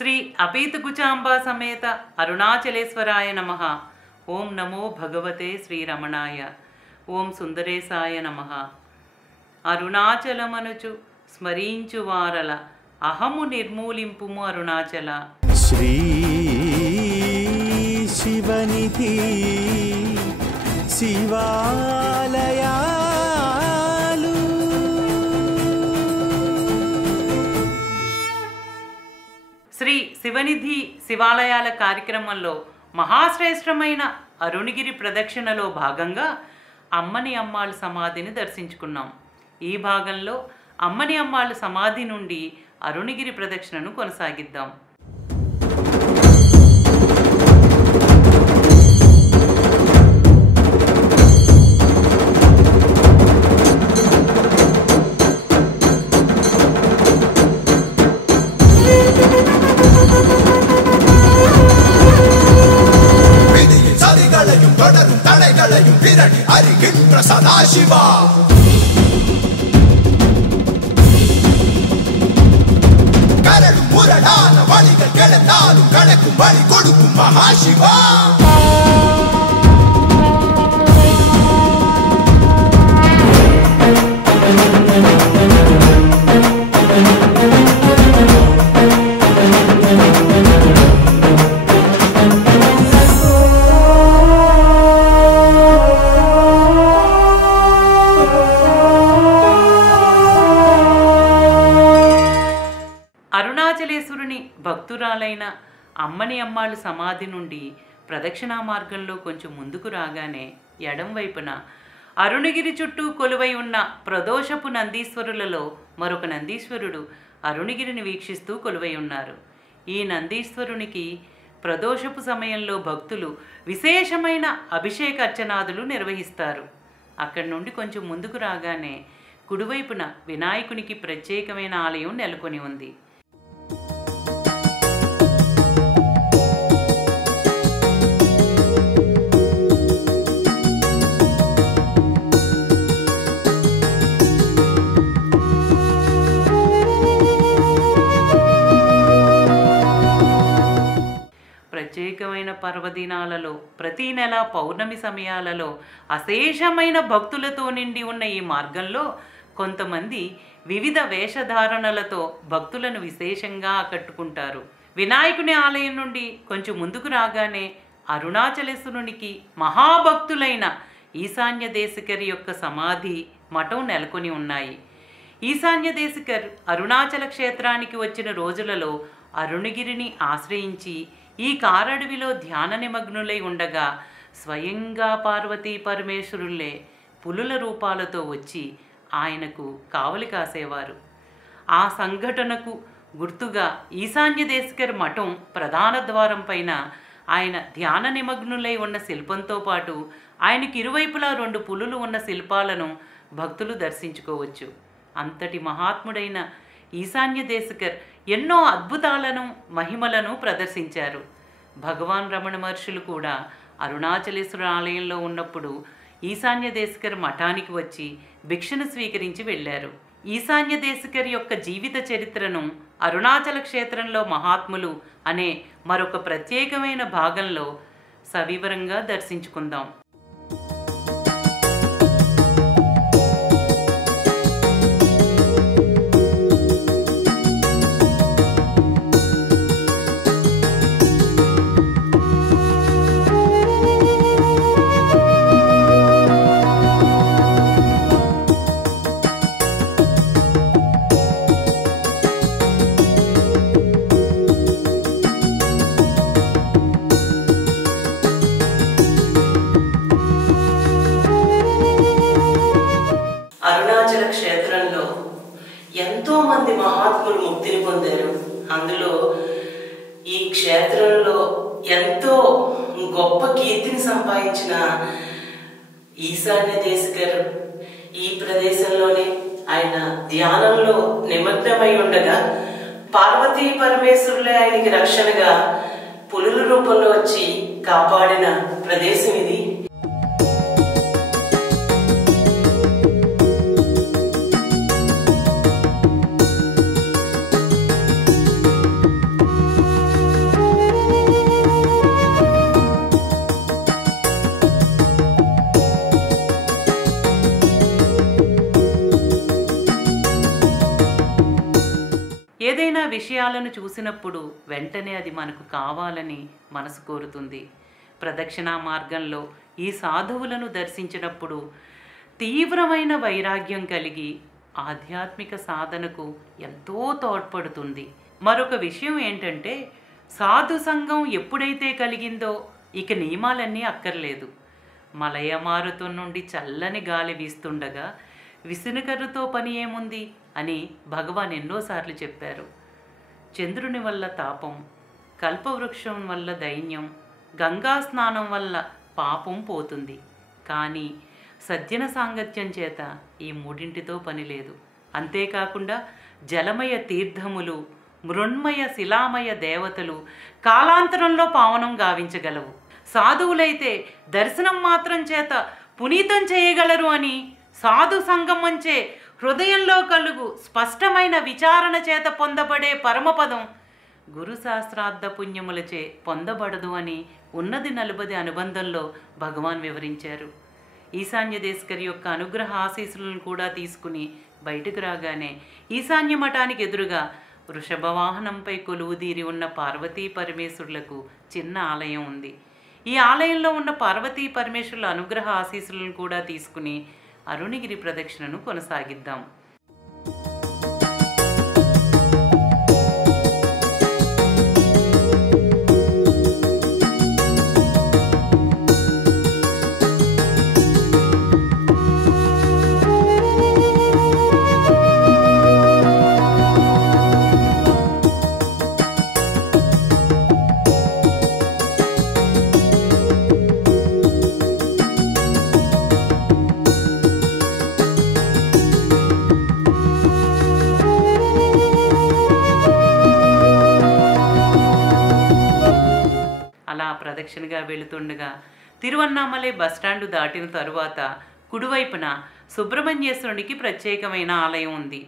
శ్రీ అపీతకుచాంబా సమేత అరుణాచలేశ్వరాయ నమః. ఓం నమో భగవతే శ్రీరమణాయ. ఓం సుందరేశాయ నమః. అరుణాచలమనుచు స్మరించు వారల అహము నిర్మూలింపుము అరుణాచల. శ్రీ శివనిధి శివాలయాలు. శ్రీ శివనిధి శివాలయాల కార్యక్రమంలో మహాశ్రేష్టమైన అరుణగిరి ప్రదక్షిణలో భాగంగా అమ్మని అమ్మాళ్ళ సమాధిని దర్శించుకున్నాం. ఈ భాగంలో అమ్మని అమ్మాళ్ళ సమాధి నుండి అరుణగిరి ప్రదక్షిణను కొనసాగిద్దాం. సదాశివా కరడు మురడాల వళిగ కెళతాలు కడకు బలి కొడుకు మహాశివా. అరుణాచలేశ్వరుని భక్తురాలైన అమ్మని అమ్మాళ్ళ సమాధి నుండి ప్రదక్షిణా మార్గంలో కొంచెం ముందుకు రాగానే ఎడం వైపున అరుణగిరి చుట్టూ కొలువై ఉన్న ప్రదోషపు నందీశ్వరులలో మరొక నందీశ్వరుడు అరుణగిరిని వీక్షిస్తూ కొలువై ఉన్నారు. ఈ నందీశ్వరునికి ప్రదోషపు సమయంలో భక్తులు విశేషమైన అభిషేక అర్చనాదులు నిర్వహిస్తారు. అక్కడి నుండి కొంచెం ముందుకు రాగానే కుడివైపున వినాయకునికి ప్రత్యేకమైన ఆలయం నెలకొని ఉంది. ప్రత్యేకమైన పర్వదినాలలో ప్రతి నెల పౌర్ణమి సమయాలలో అశేషమైన భక్తులతో నిండి ఉన్న ఈ మార్గంలో కొంతమంది వివిధ వేషధారణలతో భక్తులను విశేషంగా ఆకట్టుకుంటారు. వినాయకుని ఆలయం నుండి కొంచెం ముందుకు రాగానే అరుణాచలేశ్వరునికి మహాభక్తులైన ఈశాన్య దేశికర్ యొక్క సమాధి మఠం నెలకొని ఉన్నాయి. ఈశాన్య దేశికర్ అరుణాచల క్షేత్రానికి వచ్చిన రోజులలో అరుణగిరిని ఆశ్రయించి ఈ కారడవిలో ధ్యాన నిమగ్నులై ఉండగా స్వయంగా పార్వతీ పరమేశ్వరులే పులుల రూపాలతో వచ్చి ఆయనకు కావలి కాసేవారు. ఆ సంఘటనకు గుర్తుగా ఈశాన్య దేశికర్ మఠం ప్రధాన ద్వారం పైన ఆయన ధ్యాన నిమగ్నులై ఉన్న శిల్పంతో పాటు ఆయనకి ఇరువైపులా 2 పులులు ఉన్న శిల్పాలను భక్తులు దర్శించుకోవచ్చు. అంతటి మహాత్ముడైన ఈశాన్య దేశికర్ ఎన్నో అద్భుతాలను మహిమలను ప్రదర్శించారు. భగవాన్ రమణ మహర్షులు కూడా అరుణాచలేశ్వర ఆలయంలో ఉన్నప్పుడు ఈశాన్య దేశికర్ మఠానికి వచ్చి భిక్షను స్వీకరించి వెళ్ళారు. ఈశాన్య దేశికర్ యొక్క జీవిత చరిత్రను అరుణాచల క్షేత్రంలో మహాత్ములు అనే మరొక ప్రత్యేకమైన భాగంలో సవివరంగా దర్శించుకుందాం. అరుణాచల క్షేత్రంలో ఎంతో మంది మహాత్ములు ముక్తిని పొందారు. అందులో ఈ క్షేత్రంలో ఎంతో గొప్ప కీర్తిని సంపాదించిన ఈశాన్య దేశికర్ ఈ ప్రదేశంలోనే ఆయన ధ్యానంలో నిమగ్నమై ఉండగా పార్వతీ పరమేశ్వరులే ఆయనకి రక్షణగా పులుల రూపంలో వచ్చి కాపాడిన ప్రదేశం ఇది. విషయాలను చూసినప్పుడు వెంటనే అది మనకు కావాలని మనసు కోరుతుంది. ప్రదక్షిణా మార్గంలో ఈ సాధువులను దర్శించినప్పుడు తీవ్రమైన వైరాగ్యం కలిగి ఆధ్యాత్మిక సాధనకు ఎంతో తోడ్పడుతుంది. మరొక విషయం ఏంటంటే, సాధు సంఘం ఎప్పుడైతే కలిగిందో ఇక నియమాలన్నీ అక్కర్లేదు. మలయమారుతం నుండి చల్లని గాలి వీస్తుండగా విసునకర్రతో పని ఏముంది అని భగవాన్ ఎన్నోసార్లు చెప్పారు. చంద్రుని వల్ల తాపం, కల్పవృక్షం వల్ల దైన్యం, గంగా స్నానం వల్ల పాపం పోతుంది. కానీ సజ్జన సాంగత్యం చేత ఈ మూడింటితో పని లేదు. అంతేకాకుండా జలమయ తీర్థములు, మృణ్మయ శిలామయ దేవతలు కాలాంతరంలో పావనం గావించగలవు. సాధువులైతే దర్శనం మాత్రం చేత పునీతం చేయగలరు అని సాధు సంగమంచే హృదయంలో కలుగు స్పష్టమైన విచారణ చేత పొందబడే పరమపదం గురు శాస్త్రార్థ పుణ్యములచే పొందబడదు అని ఉన్నది 40 అనుబంధంలో భగవాన్ వివరించారు. ఈశాన్య దేశకరి యొక్క అనుగ్రహ ఆశీస్సులను కూడా తీసుకుని బయటకు రాగానే ఈశాన్య మఠానికి ఎదురుగా వృషభవాహనంపై కొలువుదీరి ఉన్న పార్వతీ పరమేశ్వరులకు చిన్న ఆలయం ఉంది. ఈ ఆలయంలో ఉన్న పార్వతీ పరమేశ్వరుల అనుగ్రహ ఆశీస్సులను కూడా తీసుకుని అరుణగిరి ప్రదక్షిణను కొనసాగిద్దాం. ప్రదక్షిణగా వెళుతుండగా తిరువన్నామలై బస్టాండు దాటిన తరువాత కుడివైపున సుబ్రహ్మణ్యేశ్వరునికి ప్రత్యేకమైన ఆలయం ఉంది.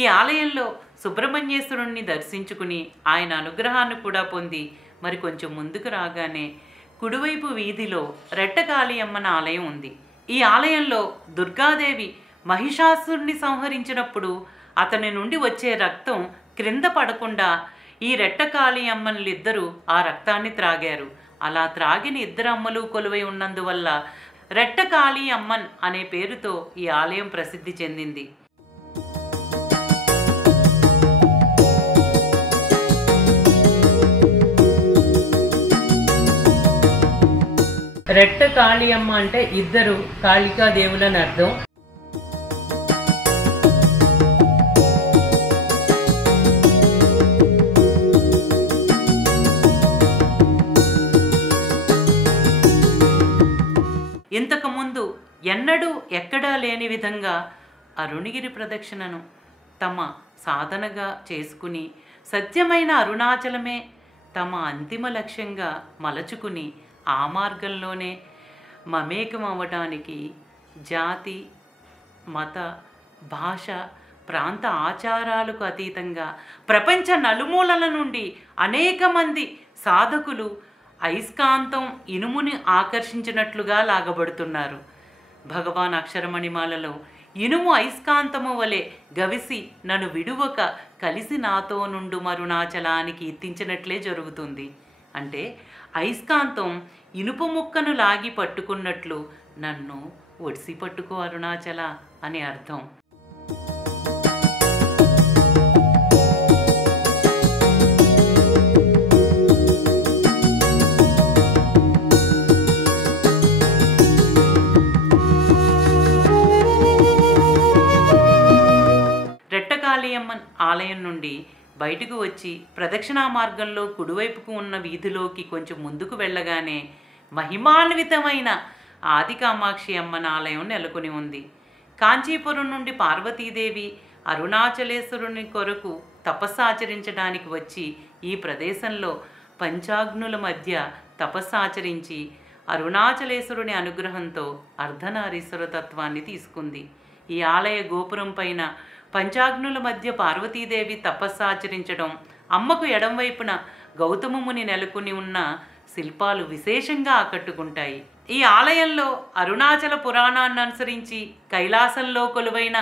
ఈ ఆలయంలో సుబ్రహ్మణ్యేశ్వరుణ్ణి దర్శించుకుని ఆయన అనుగ్రహాన్ని కూడా పొంది మరి కొంచెం ముందుకు రాగానే కుడివైపు వీధిలో రెట్టకాళియమ్మన ఆలయం ఉంది. ఈ ఆలయంలో దుర్గాదేవి మహిషాసురుణ్ణి సంహరించినప్పుడు అతని నుండి వచ్చే రక్తం క్రింద పడకుండా ఈ రెట్టకాళియమ్మనులిద్దరూ ఆ రక్తాన్ని త్రాగారు. అలా త్రాగిన ఇద్దరు అమ్మలు కొలువై ఉన్నందువల్ల రెట్టకాళి అమ్మన్ అనే పేరుతో ఈ ఆలయం ప్రసిద్ధి చెందింది. రెట్ట కాళియమ్మ అంటే ఇద్దరు కాళికా దేవులని అర్థం. ఇంతకుముందు ఎన్నడూ ఎక్కడా లేని విధంగా అరుణగిరి ప్రదక్షిణను తమ సాధనగా చేసుకుని సత్యమైన అరుణాచలమే తమ అంతిమ లక్ష్యంగా మలచుకుని ఆ మార్గంలోనే మమేకం అవ్వడానికి జాతి, మత, భాష, ప్రాంత ఆచారాలకు అతీతంగా ప్రపంచ నలుమూలల నుండి అనేక మంది సాధకులు అయస్కాంతం ఇనుముని ఆకర్షించినట్లుగా లాగబడుతున్నారు. భగవాన్ అక్షరమణిమాలలో ఇనుము అయస్కాంతము వలె గవిసి నన్ను విడువక కలిసి నాతో నుండు మరుణాచలానికి కీర్తించినట్లే జరుగుతుంది. అంటే అయస్కాంతం ఇనుప ముక్కను లాగి పట్టుకున్నట్లు నన్ను ఒడిసి పట్టుకో అరుణాచల అని అర్థం. రెట్టకాళియమ్మన్ ఆలయం నుండి బయటకు వచ్చి ప్రదక్షిణా మార్గంలో కుడివైపుకు ఉన్న వీధిలోకి కొంచెం ముందుకు వెళ్ళగానే మహిమాన్వితమైన ఆది కామాక్షి అమ్మన్ ఆలయం నెలకొని ఉంది. కాంచీపురం నుండి పార్వతీదేవి అరుణాచలేశ్వరుని కొరకు తపస్సాచరించడానికి వచ్చి ఈ ప్రదేశంలో పంచాగ్నుల మధ్య తపస్సాచరించి అరుణాచలేశ్వరుని అనుగ్రహంతో అర్ధనారీశ్వర తత్వాన్ని తీసుకుంది. ఈ ఆలయ గోపురం పైన పంచాగ్నుల మధ్య పార్వతీదేవి తపస్సాచరించడం, అమ్మకు ఎడంవైపున గౌతమ ముని నెలకొని ఉన్న శిల్పాలు విశేషంగా ఆకట్టుకుంటాయి. ఈ ఆలయంలో అరుణాచల పురాణాన్ని అనుసరించి కైలాసంలో కొలువైన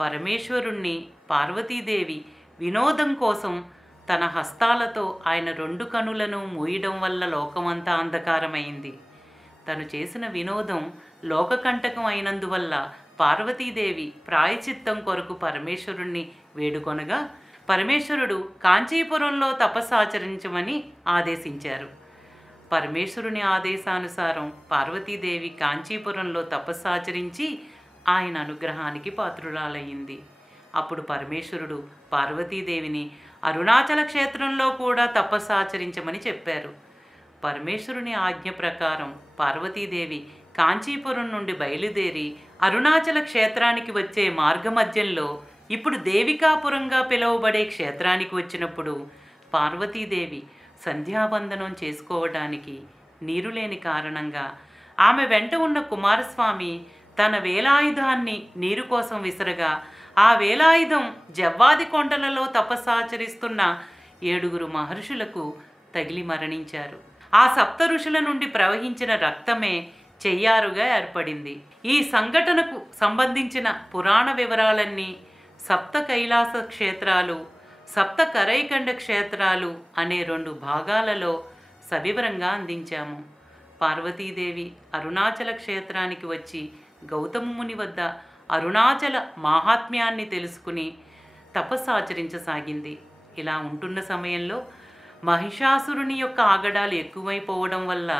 పరమేశ్వరుణ్ణి పార్వతీదేవి వినోదం కోసం తన హస్తాలతో ఆయన 2 కనులను మూయడం వల్ల లోకమంతా అంధకారమైంది. తను చేసిన వినోదం లోకకంటకం అయినందువల్ల పార్వతీదేవి ప్రాయచిత్తం కొరకు పరమేశ్వరుణ్ణి వేడుకొనగా పరమేశ్వరుడు కాంచీపురంలో తపస్సాచరించమని ఆదేశించారు. పరమేశ్వరుని ఆదేశానుసారం పార్వతీదేవి కాంచీపురంలో తపస్సాచరించి ఆయన అనుగ్రహానికి పాత్రురాలయ్యింది. అప్పుడు పరమేశ్వరుడు పార్వతీదేవిని అరుణాచల క్షేత్రంలో కూడా తపస్సాచరించమని చెప్పారు. పరమేశ్వరుని ఆజ్ఞ ప్రకారం పార్వతీదేవి కాంచీపురం నుండి బయలుదేరి అరుణాచల క్షేత్రానికి వచ్చే మార్గమధ్యంలో ఇప్పుడు దేవికాపురంగా పిలువబడే క్షేత్రానికి వచ్చినప్పుడు పార్వతీదేవి సంధ్యావందనం చేసుకోవడానికి నీరు లేని కారణంగా ఆమె వెంట ఉన్న కుమారస్వామి తన వేలాయుధాన్ని నీరు కోసం విసరగా ఆ వేలాయుధం జవ్వాది కొండలలో తపస్సాచరిస్తున్న 7 మహర్షులకు తగిలి మరణించారు. ఆ 7 ఋషుల నుండి ప్రవహించిన రక్తమే చెయ్యారుగా ఏర్పడింది. ఈ సంఘటనకు సంబంధించిన పురాణ వివరాలన్నీ 7 కైలాస క్షేత్రాలు, 7 కరైకండ క్షేత్రాలు అనే 2 భాగాలలో సవివరంగా అందించాము. పార్వతీదేవి అరుణాచల క్షేత్రానికి వచ్చి గౌతమ ముని వద్ద అరుణాచల మాహాత్మ్యాన్ని తెలుసుకుని తపస్సాచరించసాగింది. ఇలా ఉంటున్న సమయంలో మహిషాసురుని యొక్క ఆగడాలు ఎక్కువైపోవడం వల్ల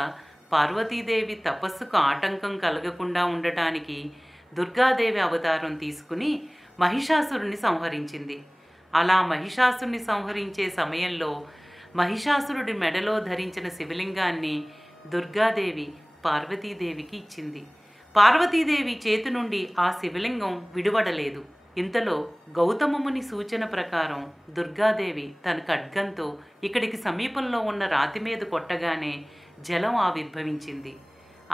పార్వతీదేవి తపస్సుకు ఆటంకం కలగకుండా ఉండటానికి దుర్గాదేవి అవతారం తీసుకుని మహిషాసురుని సంహరించింది. అలా మహిషాసురుని సంహరించే సమయంలో మహిషాసురుడి మెడలో ధరించిన శివలింగాన్ని దుర్గాదేవి పార్వతీదేవికి ఇచ్చింది. పార్వతీదేవి చేతి నుండి ఆ శివలింగం విడివడలేదు. ఇంతలో గౌతమముని సూచన ప్రకారం దుర్గాదేవి తన ఖడ్గంతో ఇక్కడికి సమీపంలో ఉన్న రాతి మీద కొట్టగానే జలం ఆవిర్భవించింది.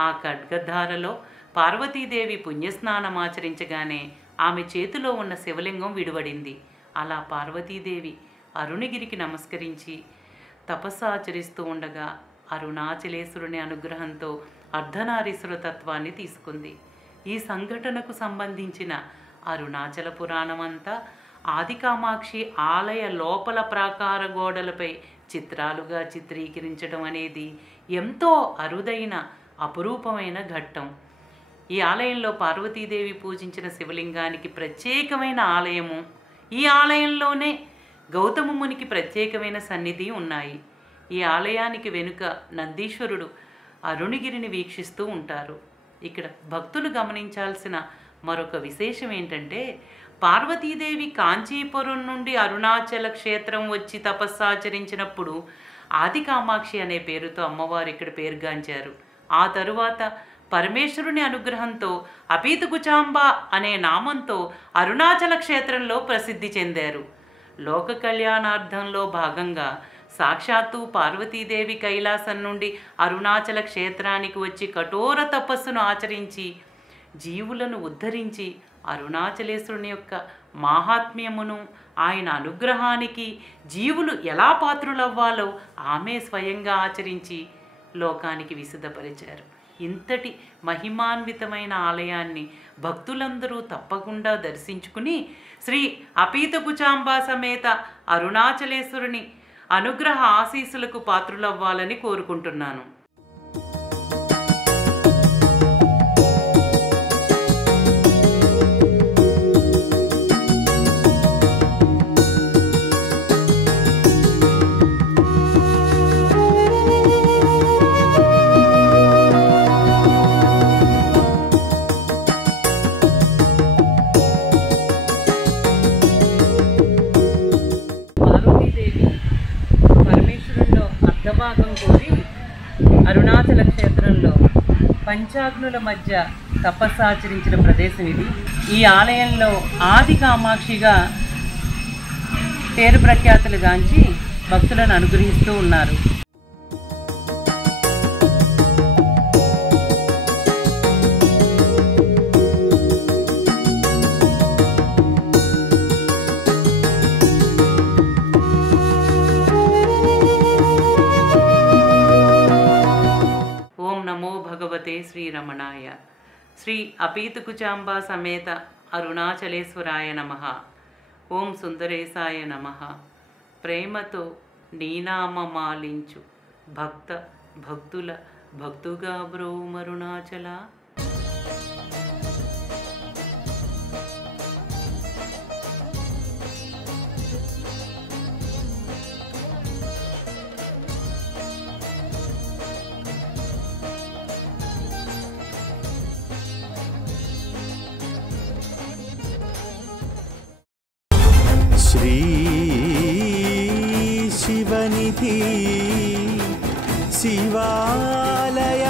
ఆ ఖడ్గధారలో పార్వతీదేవి పుణ్యస్నానమాచరించగానే ఆమె చేతిలో ఉన్న శివలింగం విడివడింది. అలా పార్వతీదేవి అరుణగిరికి నమస్కరించి తపస్సాచరిస్తూ ఉండగా అరుణాచలేశ్వరుని అనుగ్రహంతో అర్ధనారీశ్వర తత్వాన్ని తీసుకుంది. ఈ సంఘటనకు సంబంధించిన అరుణాచల పురాణమంతా ఆదికామాక్షి ఆలయ లోపల ప్రాకార గోడలపై చిత్రాలుగా చిత్రీకరించడం అనేది ఎంతో అరుదైన అపురూపమైన ఘట్టం. ఈ ఆలయంలో పార్వతీదేవి పూజించిన శివలింగానికి ప్రత్యేకమైన ఆలయము, ఈ ఆలయంలోనే గౌతమ మునికి ప్రత్యేకమైన సన్నిధి ఉన్నాయి. ఈ ఆలయానికి వెనుక నందీశ్వరుడు అరుణగిరిని వీక్షిస్తూ ఉంటారు. ఇక్కడ భక్తులు గమనించాల్సిన మరొక విశేషం ఏంటంటే పార్వతీదేవి కాంచీపురం నుండి అరుణాచల క్షేత్రం వచ్చి తపస్సాచరించినప్పుడు ఆదికామాక్షి అనే పేరుతో అమ్మవారు ఇక్కడ పేరుగాంచారు. ఆ తరువాత పరమేశ్వరుని అనుగ్రహంతో అపీతకుచాంబ అనే నామంతో అరుణాచల క్షేత్రంలో ప్రసిద్ధి చెందారు. లోక కళ్యాణార్థంలో భాగంగా సాక్షాత్తు పార్వతీదేవి కైలాసం నుండి అరుణాచల క్షేత్రానికి వచ్చి కఠోర తపస్సును ఆచరించి జీవులను ఉద్ధరించి అరుణాచలేశ్వరుని యొక్క మాహాత్మ్యమును, ఆయన అనుగ్రహానికి జీవులు ఎలా పాత్రులవ్వాలో ఆమె స్వయంగా ఆచరించి లోకానికి విశదపరిచారు. ఇంతటి మహిమాన్వితమైన ఆలయాన్ని భక్తులందరూ తప్పకుండా దర్శించుకుని శ్రీ అపీతకుచాంబ సమేత అరుణాచలేశ్వరుని అనుగ్రహ ఆశీస్సులకు పాత్రులవ్వాలని కోరుకుంటున్నాను. అరుణాచల క్షేత్రంలో పంచాగ్నుల మధ్య తపస్సాచరించిన ప్రదేశం ఇది. ఈ ఆలయంలో ఆది కామాక్షిగా పేరు ప్రఖ్యాతులు గాంచి భక్తులను అనుగ్రహిస్తూ ఉన్నారు. శ్రీమతే శ్రీరమణాయ. శ్రీ అపీతకుచాంబా సమేత అరుణాచలేశ్వరాయ నమః. ఓం సుందరేశాయ నమః. ప్రేమతో నీనామమాలించు భక్తుల భక్తుగా బ్రోమరుణాచల. శ్రీ శివనిధి శివాలయ